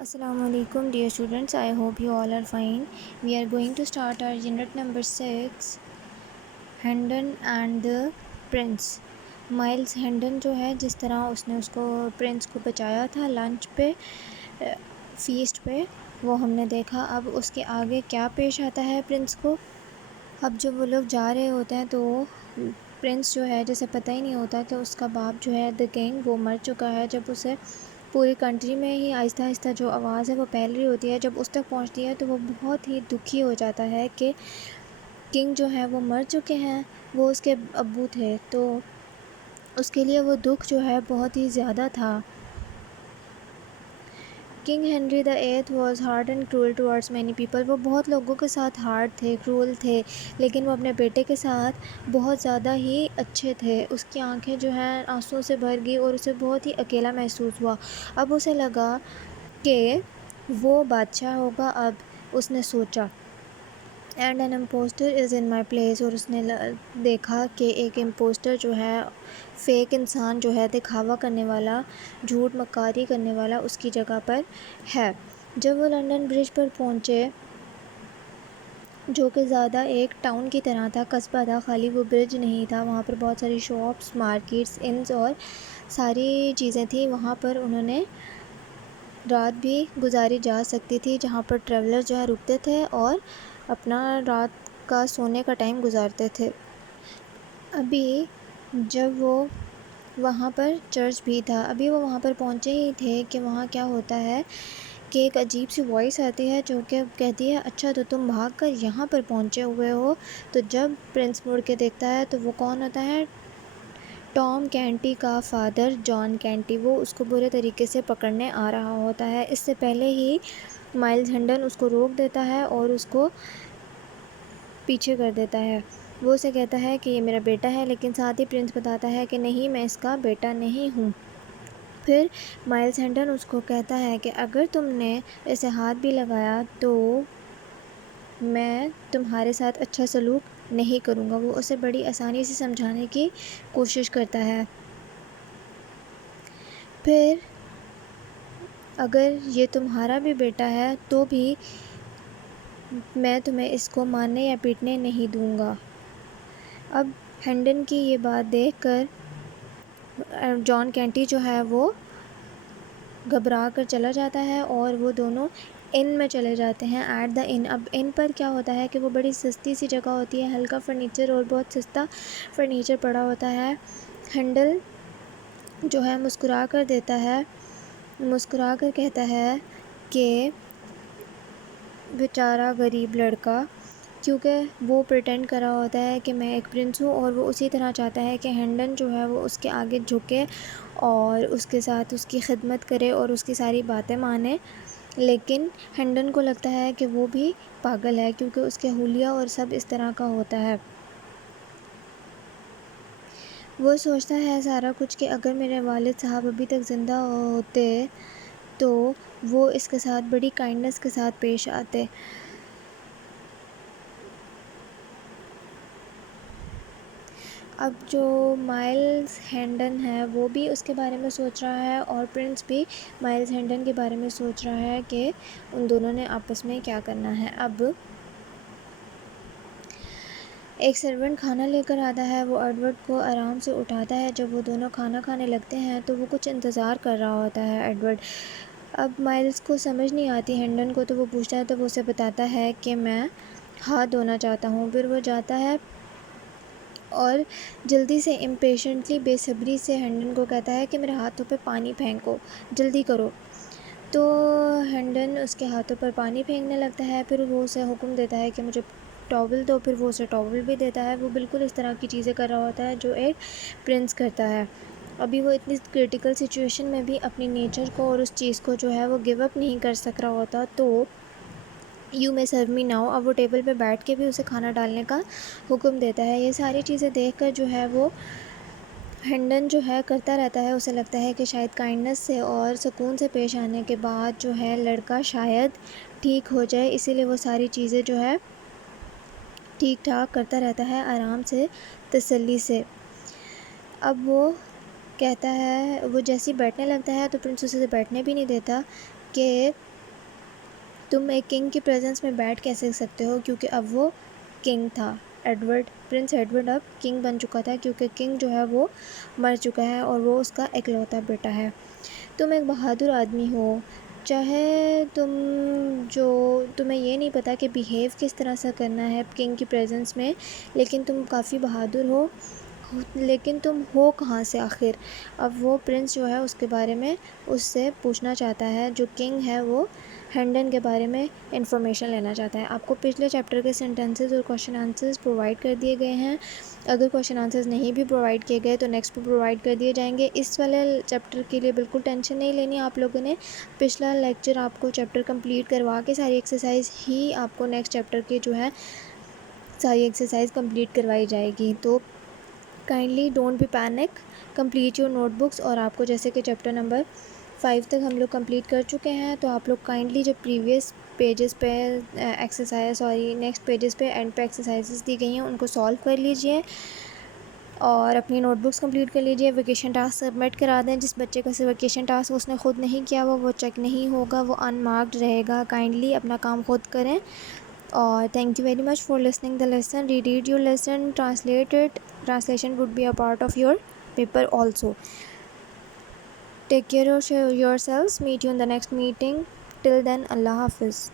Assalamu alaikum dear students, I hope you all are fine. We are going to start our unit number 6, Hendon and the prince. Miles Hendon جو ہے جس طرح اس نے اس کو prince کو بچایا تھا لنچ پہ فیسٹ پہ، وہ ہم نے دیکھا. اب اس کے آگے کیا پیش آتا ہے پرنس کو. اب جب وہ لوگ جا رہے ہوتے ہیں تو پرنس جو ہے جسے پتہ ہی نہیں ہوتا کہ اس کا باپ جو ہے دا کنگ وہ مر چکا ہے. جب اسے پوری کنٹری میں ہی آہستہ آہستہ جو آواز ہے وہ پھیل رہی ہوتی ہے، جب اس تک پہنچتی ہے تو وہ بہت ہی دکھی ہو جاتا ہے کہ کنگ جو ہے وہ مر چکے ہیں، وہ اس کے ابو تھے. تو اس کے لیے وہ دکھ جو ہے بہت ہی زیادہ تھا. King Henry the eighth was hard and cruel towards many people. وہ بہت لوگوں کے ساتھ ہارڈ تھے، کرول تھے، لیکن وہ اپنے بیٹے کے ساتھ بہت زیادہ ہی اچھے تھے. اس کی آنکھیں جو ہیں آنسوں سے بھر گئی اور اسے بہت ہی اکیلا محسوس ہوا. اب اسے لگا کہ وہ بادشاہ ہوگا. اب اس نے سوچا and an impostor is in my place. اور اس نے دیکھا کہ ایک امپوسٹر جو ہے، فیک انسان جو ہے، دکھاوا کرنے والا، جھوٹ مکاری کرنے والا اس کی جگہ پر ہے. جب وہ لنڈن برج پر پہنچے جو کہ زیادہ ایک ٹاؤن کی طرح تھا، قصبہ تھا، خالی وہ برج نہیں تھا، وہاں پر بہت ساری شاپس، مارکیٹس، انز اور ساری چیزیں تھیں. وہاں پر انہوں نے رات بھی گزاری جا سکتی تھی، جہاں پر ٹریولر جو ہے رکتے تھے اور اپنا رات کا سونے کا ٹائم گزارتے تھے. ابھی جب وہ وہاں پر چرچ بھی تھا، ابھی وہ وہاں پر پہنچے ہی تھے کہ وہاں کیا ہوتا ہے کہ ایک عجیب سی وائس آتی ہے جو کہ کہتی ہے اچھا تو تم بھاگ کر یہاں پر پہنچے ہوئے ہو. تو جب پرنس مڑ کے دیکھتا ہے تو وہ کون ہوتا ہے؟ ٹام کینٹی کا فادر جان کینٹی. وہ اس کو برے طریقے سے پکڑنے آ رہا ہوتا ہے. اس سے پہلے ہی مائلز ہینڈن اس کو روک دیتا ہے اور اس کو پیچھے کر دیتا ہے. وہ اسے کہتا ہے کہ یہ میرا بیٹا ہے، لیکن ساتھ ہی پرنس بتاتا ہے کہ نہیں، میں اس کا بیٹا نہیں ہوں. پھر مائلز ہینڈن اس کو کہتا ہے کہ اگر تم نے اسے ہاتھ بھی لگایا تو میں تمہارے ساتھ اچھا سلوک نہیں کروں گا. وہ اسے بڑی آسانی سے سمجھانے کی کوشش کرتا ہے. پھر اگر یہ تمہارا بھی بیٹا ہے تو بھی میں تمہیں اس کو مارنے یا پیٹنے نہیں دوں گا. اب ہینڈن کی یہ بات دیکھ کر جان کینٹی جو ہے وہ گھبرا کر چلا جاتا ہے اور وہ دونوں ان میں چلے جاتے ہیں. ایٹ دا ان. اب ان پر کیا ہوتا ہے کہ وہ بڑی سستی سی جگہ ہوتی ہے، ہلکا فرنیچر اور بہت سستا فرنیچر پڑا ہوتا ہے. ہینڈل جو ہے مسکرا کر دیتا ہے، مسکرا کر کہتا ہے کہ بیچارہ غریب لڑکا، کیونکہ وہ پریٹینڈ کر رہا ہوتا ہے کہ میں ایک پرنس ہوں، اور وہ اسی طرح چاہتا ہے کہ ہینڈن جو ہے وہ اس کے آگے جھکے اور اس کے ساتھ اس کی خدمت کرے اور اس کی ساری باتیں مانے. لیکن ہینڈن کو لگتا ہے کہ وہ بھی پاگل ہے، کیونکہ اس کے حلیہ اور سب اس طرح کا ہوتا ہے. وہ سوچتا ہے سارا کچھ کہ اگر میرے والد صاحب ابھی تک زندہ ہوتے تو وہ اس کے ساتھ بڑی کائنڈنس کے ساتھ پیش آتے. اب جو مائلز ہینڈن ہے وہ بھی اس کے بارے میں سوچ رہا ہے اور پرنس بھی مائلز ہینڈن کے بارے میں سوچ رہا ہے کہ ان دونوں نے آپس میں کیا کرنا ہے. اب ایک سرونٹ کھانا لے کر آتا ہے. وہ ایڈورڈ کو آرام سے اٹھاتا ہے. جب وہ دونوں کھانا کھانے لگتے ہیں تو وہ کچھ انتظار کر رہا ہوتا ہے ایڈورڈ. اب مائلز کو سمجھ نہیں آتی ہینڈن کو، تو وہ پوچھتا ہے تو وہ اسے بتاتا ہے کہ میں ہاتھ دھونا چاہتا ہوں. پھر وہ جاتا ہے اور جلدی سے امپیشنٹلی، بے صبری سے ہینڈن کو کہتا ہے کہ میرے ہاتھوں پہ پانی پھینکو، جلدی کرو. تو ہینڈن اس کے ہاتھوں پر پانی پھینکنے لگتا ہے. پھر وہ اسے حکم دیتا ہے کہ مجھے ٹاول دو. پھر وہ اسے ٹاول بھی دیتا ہے. وہ بالکل اس طرح کی چیزیں کر رہا ہوتا ہے جو ایک پرنس کرتا ہے. ابھی وہ اتنی کرٹیکل سچویشن میں بھی اپنی نیچر کو اور اس چیز کو جو ہے وہ گیو اپ نہیں کر سک رہا ہوتا. تو یو میں سرو می ناؤ. اب وہ ٹیبل پہ بیٹھ کے بھی اسے کھانا ڈالنے کا حکم دیتا ہے. یہ ساری چیزیں دیکھ کر جو ہے وہ ہینڈن جو ہے کرتا رہتا ہے. اسے لگتا ہے کہ شاید کائنڈنس سے اور سکون سے پیش آنے کے بعد جو ہے لڑکا شاید ٹھیک ہو جائے، اسی لیے وہ ساری چیزیں جو ہے ٹھیک ٹھاک کرتا رہتا ہے آرام سے، تسلی سے. اب وہ کہتا ہے، وہ جیسے ہی بیٹھنے لگتا ہے تو پرنس اسے بیٹھنے بھی نہیں دیتا کہ تم ایک کنگ کی پریزنس میں بیٹھ کیسے سکتے ہو کیونکہ اب وہ کنگ تھا. پرنس ایڈورڈ اب کنگ بن چکا تھا کیونکہ کنگ جو ہے وہ مر چکا ہے اور وہ اس کا اکلوتا بیٹا ہے. تم ایک بہادر آدمی ہو، چاہے تمہیں یہ نہیں پتا کہ بیہیو کس طرح سے کرنا ہے کنگ کی پریزنس میں، لیکن تم کافی بہادر ہو. لیکن تم ہو کہاں سے آخر؟ اب وہ پرنس جو ہے اس کے بارے میں اس سے پوچھنا چاہتا ہے. جو کنگ ہے وہ ہینڈن کے بارے میں انفارمیشن لینا چاہتا ہے. آپ کو پچھلے چیپٹر کے سینٹنسز اور کوشچن آنسرز پرووائڈ کر دیے گئے ہیں. اگر کوشچن آنسرز نہیں بھی پرووائڈ کیے گئے تو نیکسٹ پہ پرووائڈ کر دیے جائیں گے. اس والے چیپٹر کے لیے بالکل ٹینشن نہیں لینی آپ لوگوں نے. پچھلا لیکچر آپ کو چیپٹر کمپلیٹ کروا کے ساری ایکسرسائز ہی آپ کو نیکسٹ چیپٹر کی جو ہے ساری ایکسرسائز کمپلیٹ کروائی جائے گی. تو kindly don't be panic, complete your notebooks. اور آپ کو جیسے کہ چیپٹر نمبر 5 تک ہم لوگ کمپلیٹ کر چکے ہیں، تو آپ لوگ کائنڈلی جو پریویس پیجز پہ نیکسٹ پیجز پہ اینڈ پہ ایکسرسائزز دی گئی ہیں ان کو سالو کر لیجئے اور اپنی نوٹ بکس کمپلیٹ کر لیجئے. ویکیشن ٹاسک سبمٹ کرا دیں. جس بچے کا ویکیشن ٹاسک اس نے خود نہیں کیا وہ چیک نہیں ہوگا، وہ ان مارکڈ رہے گا. کائنڈلی اپنا کام خود کریں. اور thank you very much for listening the lesson. Reread your lesson, translate it. Translation would be a part of your paper also. Take care of yourselves. Meet you in the next meeting. Till then, Allah Hafiz.